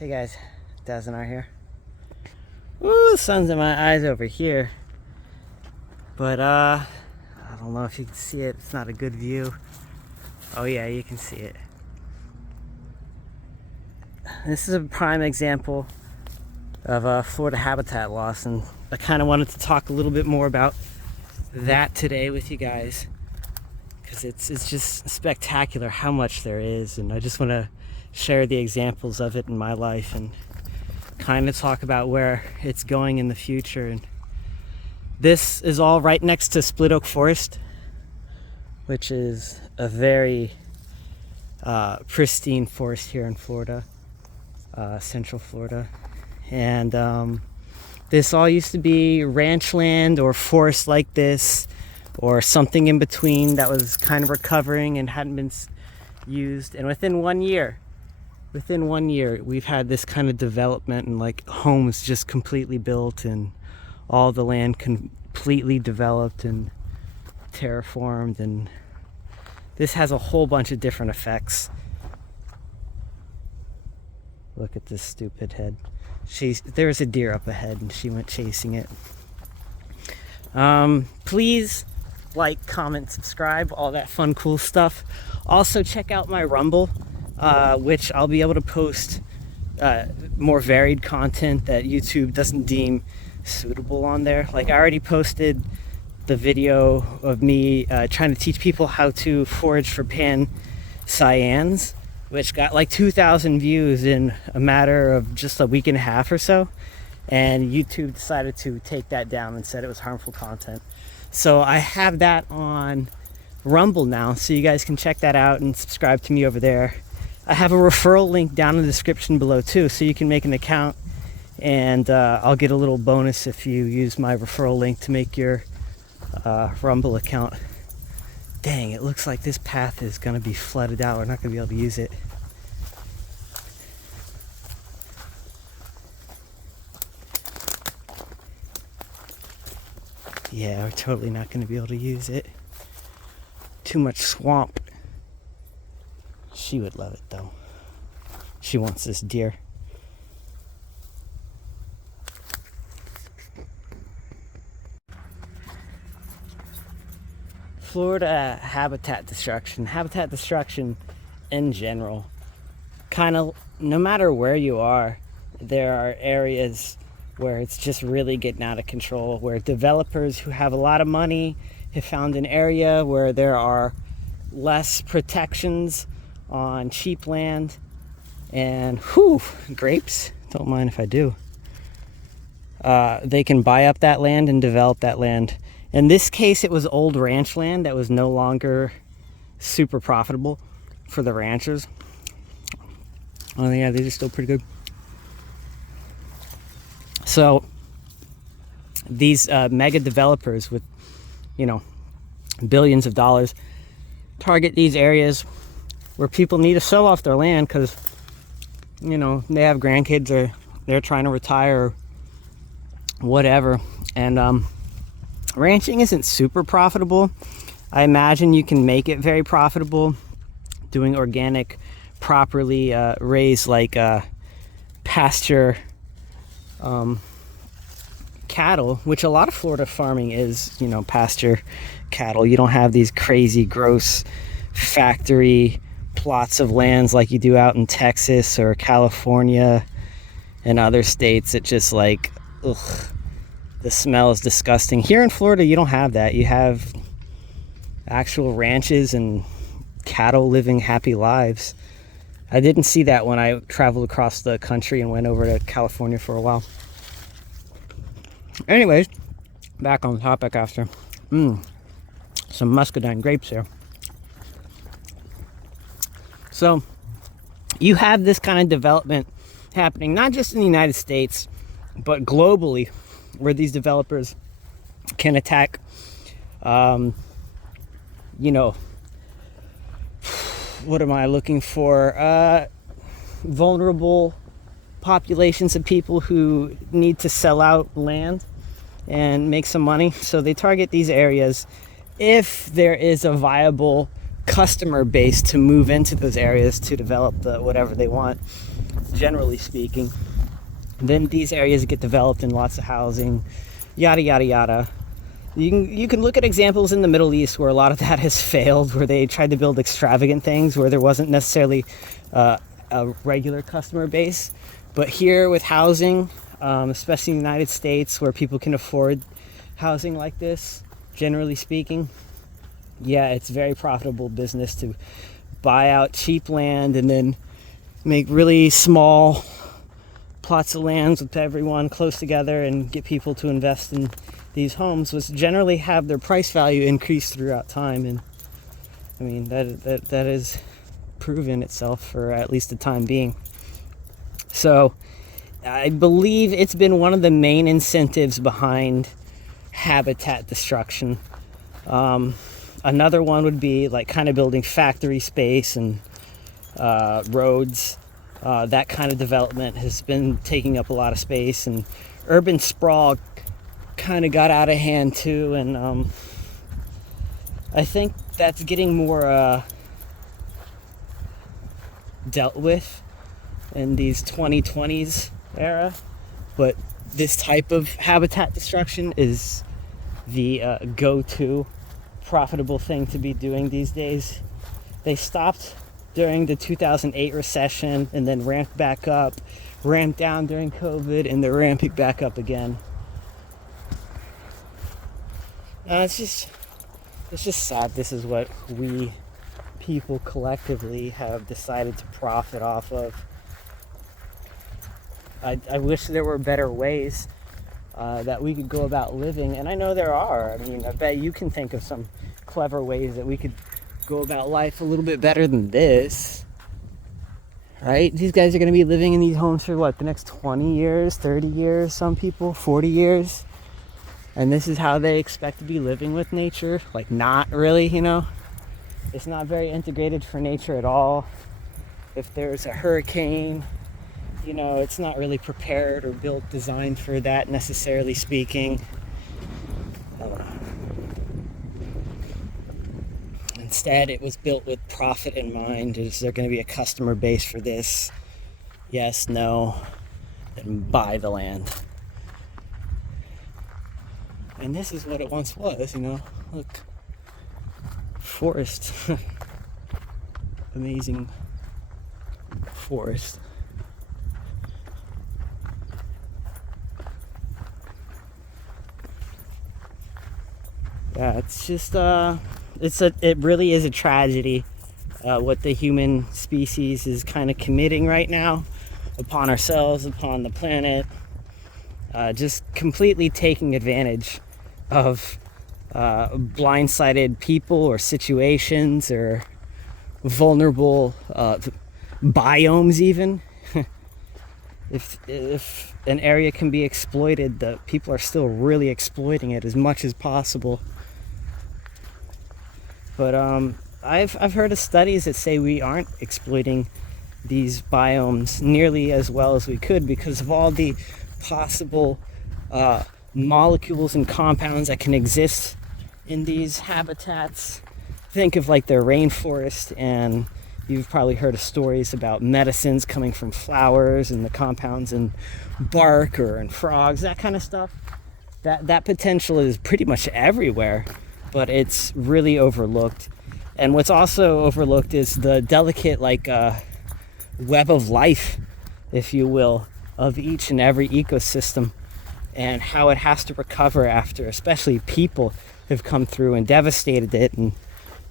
Hey guys, Dazanar here. Ooh, the sun's in my eyes over here. But I don't know if you can see it. It's not a good view. Oh yeah, you can see it. This is a prime example of Florida habitat loss, and I kind of wanted to talk a little bit more about that today with you guys, because it's just spectacular how much there is, and I just want to share the examples of it in my life and kind of talk about where it's going in the future. And this is all right next to Split Oak Forest, which is a very pristine forest here in Florida, Central Florida. And this all used to be ranch land or forest like this, or something in between that was kind of recovering and hadn't been used. And within 1 year, we've had this kind of development, and like homes just completely built and all the land completely developed and terraformed. And this has a whole bunch of different effects. Look at this stupid head. There's a deer up ahead and she went chasing it. Please like, comment, subscribe, all that fun, cool stuff. Also check out my Rumble, which I'll be able to post more varied content that YouTube doesn't deem suitable on there. Like I already posted the video of me trying to teach people how to forage for pan cyans, which got like 2,000 views in a matter of just a week and a half or so. And YouTube decided to take that down and said it was harmful content. So I have that on Rumble now, so you guys can check that out and subscribe to me over there. I have a referral link down in the description below too, so you can make an account, and I'll get a little bonus if you use my referral link to make your Rumble account. Dang, it looks like this path is going to be flooded out. We're not going to be able to use it. Yeah, we're totally not going to be able to use it. Too much swamp. She would love it though. She wants this deer. Florida habitat destruction in general, kind of no matter where you are, there are areas where it's just really getting out of control, where developers who have a lot of money have found an area where there are less protections on cheap land, and grapes, don't mind if I do. They can buy up that land and develop that land. In this case, it was old ranch land that was no longer super profitable for the ranchers. Oh yeah, these are still pretty good. So these mega developers with, billions of dollars target these areas where people need to sell off their land because, they have grandkids or they're trying to retire or whatever. And ranching isn't super profitable. I imagine you can make it very profitable doing organic, properly raised, like pasture cattle, which a lot of Florida farming is, pasture cattle. You don't have these crazy, gross factory plots of lands like you do out in Texas or California and other states. It just like, ugh. The smell is disgusting. Here in Florida, you don't have that. You have actual ranches and cattle living happy lives. I didn't see that when I traveled across the country and went over to California for a while. Anyways, back on topic after. Some muscadine grapes here. So, you have this kind of development happening, not just in the United States, but globally, where these developers can attack, what am I looking for? Vulnerable populations of people who need to sell out land and make some money. So they target these areas. If there is a viable customer base to move into those areas to develop whatever they want, generally speaking. Then these areas get developed in lots of housing, yada yada yada. You can look at examples in the Middle East where a lot of that has failed, where they tried to build extravagant things where there wasn't necessarily a regular customer base. But here with housing, especially in the United States, where people can afford housing like this, generally speaking, yeah, it's very profitable business to buy out cheap land and then make really small plots of lands with everyone close together and get people to invest in these homes, which generally have their price value increase throughout time. And I mean, that has proven itself for at least the time being. So I believe it's been one of the main incentives behind habitat destruction. Another one would be like kind of building factory space and roads. That kind of development has been taking up a lot of space, and urban sprawl kind of got out of hand too. And I think that's getting more dealt with in these 2020s era. But this type of habitat destruction is the go-to profitable thing to be doing these days. They stopped during the 2008 recession and then ramped back up, ramped down during COVID, and they're ramping back up again. It's just sad. This is what we people collectively have decided to profit off of. I wish there were better ways that we could go about living, and I know there are. I mean, I bet you can think of some clever ways that we could go about life a little bit better than this, right? These guys are going to be living in these homes for what, the next 20 years, 30 years, some people 40 years, and this is how they expect to be living with nature. Like, not really, you know, it's not very integrated for nature at all. If there's a hurricane, you know, it's not really prepared or built, designed for that, necessarily speaking. Instead, it was built with profit in mind. Is there going to be a customer base for this? Yes, no, then buy the land. And this is what it once was, you know. Look, forest. Amazing forest. Yeah, it's just it really is a tragedy what the human species is kind of committing right now upon ourselves, upon the planet, just completely taking advantage of blindsided people or situations or vulnerable biomes even. If an area can be exploited, the people are still really exploiting it as much as possible. But I've heard of studies that say we aren't exploiting these biomes nearly as well as we could because of all the possible molecules and compounds that can exist in these habitats. Think of like the rainforest, and you've probably heard of stories about medicines coming from flowers and the compounds in bark or in frogs, that kind of stuff. That potential is pretty much everywhere, but it's really overlooked. And what's also overlooked is the delicate web of life, if you will, of each and every ecosystem, and how it has to recover after, especially people have come through and devastated it and,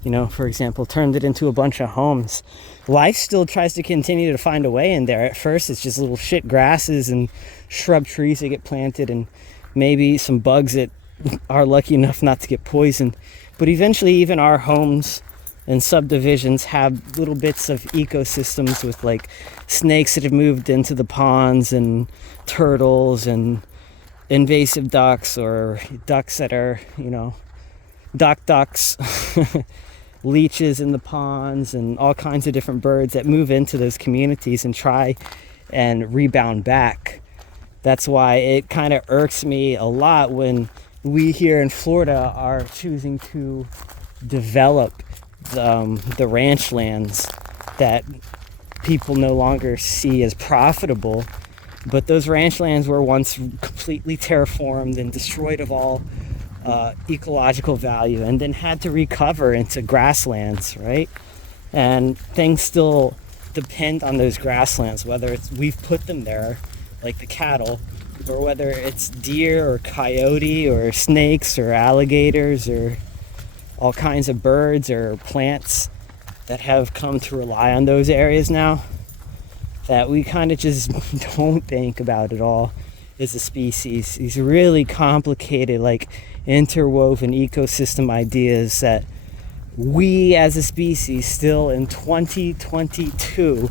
you know, for example, turned it into a bunch of homes. Life still tries to continue to find a way in there. At first, it's just little shit grasses and shrub trees that get planted and maybe some bugs that are lucky enough not to get poisoned. But eventually, even our homes and subdivisions have little bits of ecosystems with like snakes that have moved into the ponds and turtles and invasive ducks or ducks that are, you know, ducks, leeches in the ponds, and all kinds of different birds that move into those communities and try and rebound back. That's why it kind of irks me a lot when we here in Florida are choosing to develop the ranch lands that people no longer see as profitable. But those ranch lands were once completely terraformed and destroyed of all ecological value, and then had to recover into grasslands, right? And things still depend on those grasslands, whether it's we've put them there, like the cattle, or whether it's deer or coyote or snakes or alligators or all kinds of birds or plants that have come to rely on those areas now, that we kind of just don't think about at all as a species. These really complicated, like interwoven ecosystem ideas that we as a species still in 2022,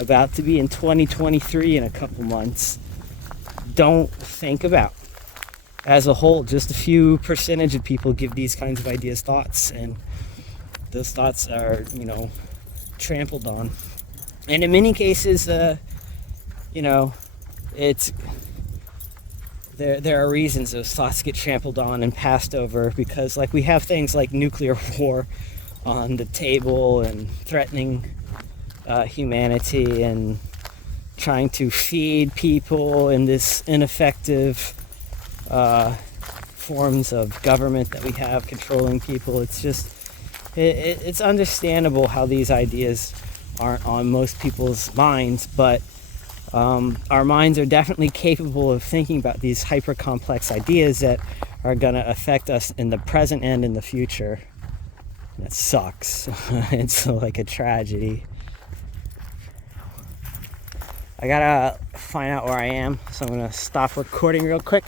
about to be in 2023 in a couple months, don't think about. As a whole, just a few percentage of people give these kinds of ideas thoughts, and those thoughts are, trampled on. And in many cases, it's there are reasons those thoughts get trampled on and passed over, because like we have things like nuclear war on the table and threatening humanity and trying to feed people in this ineffective forms of government that we have controlling people. It's just it's understandable how these ideas aren't on most people's minds, but our minds are definitely capable of thinking about these hyper complex ideas that are going to affect us in the present and in the future. That sucks. It's like a tragedy. I gotta find out where I am, so I'm gonna stop recording real quick.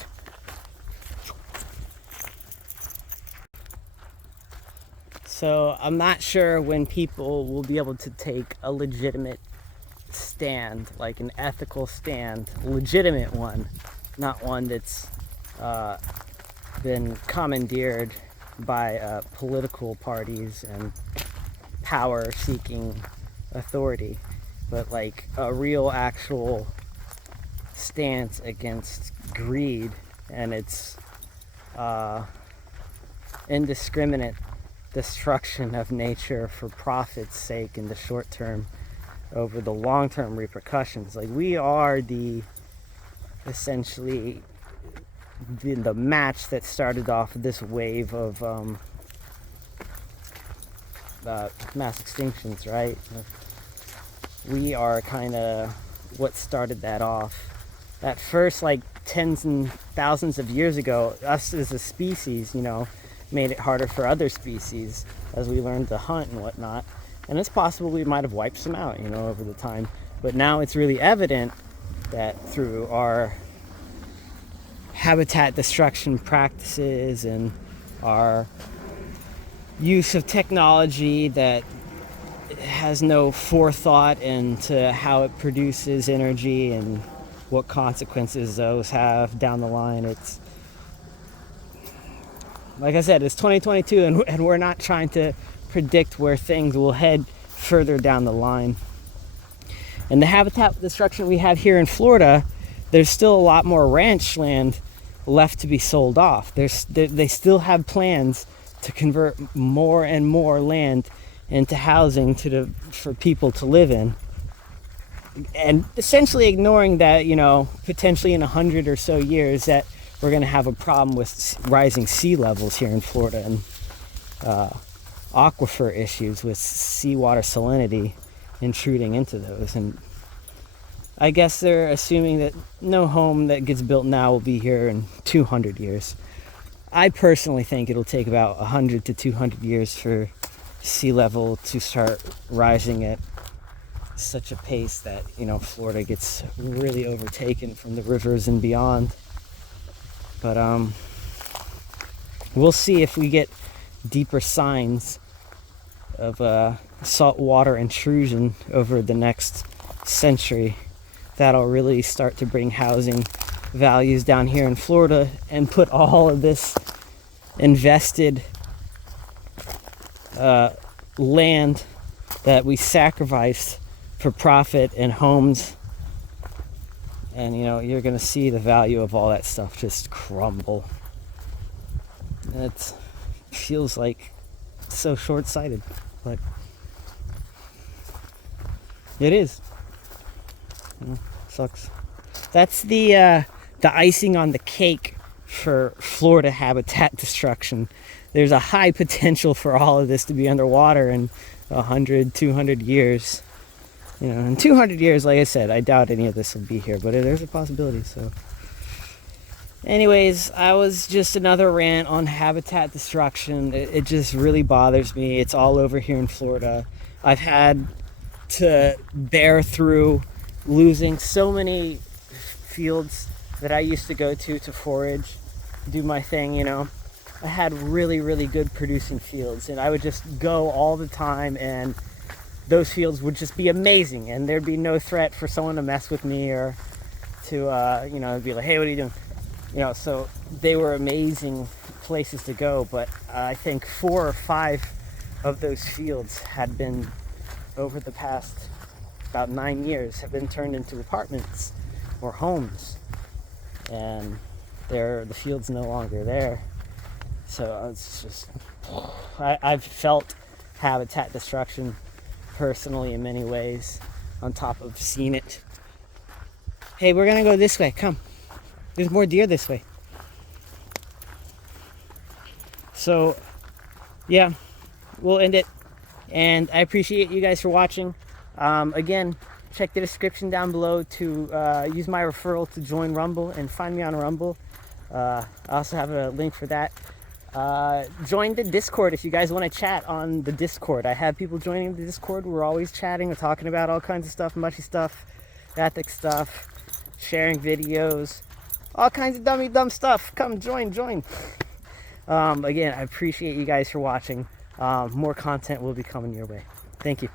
So I'm not sure when people will be able to take a legitimate stand, like an ethical stand, a legitimate one, not one that's been commandeered by political parties and power-seeking authority, but like a real actual stance against greed and its indiscriminate destruction of nature for profit's sake in the short term over the long-term repercussions. Like, we are essentially the match that started off this wave of mass extinctions, right? We are kind of what started that off. At first, like tens and thousands of years ago, us as a species, made it harder for other species as we learned to hunt and whatnot. And it's possible we might have wiped some out, over the time. But now it's really evident that through our habitat destruction practices and our use of technology that has no forethought into how it produces energy and what consequences those have down the line. It's, like I said, it's 2022 and we're not trying to predict where things will head further down the line. And the habitat destruction we have here in Florida, there's still a lot more ranch land left to be sold off. They still have plans to convert more and more land into housing for people to live in. And essentially ignoring that, potentially in 100 or so years that we're going to have a problem with rising sea levels here in Florida and aquifer issues with seawater salinity intruding into those. And I guess they're assuming that no home that gets built now will be here in 200 years. I personally think it'll take about 100 to 200 years for sea level to start rising at such a pace that, Florida gets really overtaken from the rivers and beyond. But we'll see if we get deeper signs of saltwater intrusion over the next century. That'll really start to bring housing values down here in Florida and put all of this invested land that we sacrificed for profit and homes, and you're gonna see the value of all that stuff just crumble. It feels like so short-sighted, but It is. Sucks. That's the icing on the cake for Florida habitat destruction. There's a high potential for all of this to be underwater in 100, 200 years. You know, in 200 years, like I said, I doubt any of this will be here, but there's a possibility. So, anyways, I was just another rant on habitat destruction. It just really bothers me. It's all over here in Florida. I've had to bear through losing so many fields that I used to go to forage, do my thing, you know. I had really, really good producing fields, and I would just go all the time, and those fields would just be amazing, and there'd be no threat for someone to mess with me or to, you know, be like, hey, what are you doing? You know, so they were amazing places to go, but I think 4 or 5 of those fields had been, over the past about 9 years, have been turned into apartments or homes, and the field's no longer there. So it's just, I've felt habitat destruction personally in many ways, on top of seeing it. Hey, we're gonna go this way, come. There's more deer this way. So yeah, we'll end it, and I appreciate you guys for watching. Again, check the description down below to use my referral to join Rumble and find me on Rumble. I also have a link for that. Join the Discord if you guys want to chat on the Discord. I have people joining the Discord. We're always chatting. We're talking about all kinds of stuff, mushy stuff, ethics stuff, sharing videos, all kinds of dumb stuff. Come join. Again, I appreciate you guys for watching. More content will be coming your way. Thank you.